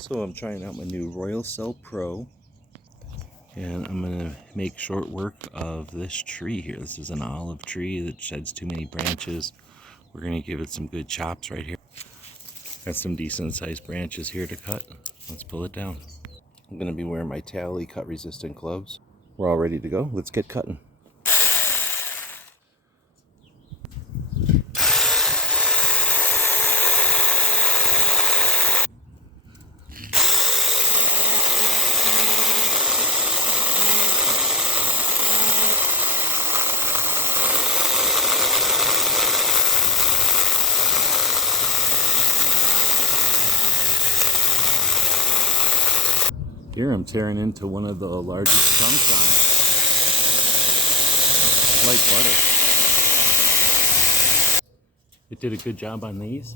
So I'm trying out my new Royal Cell Pro, and I'm going to make short work of this tree here. This is an olive tree that sheds too many branches. We're going to give it some good chops right here. Got some decent sized branches here to cut. Let's pull it down. I'm going to be wearing my Tally cut resistant gloves. We're all ready to go. Let's get cutting. Here I'm tearing into one of the largest chunks on it. Like butter. It did a good job on these.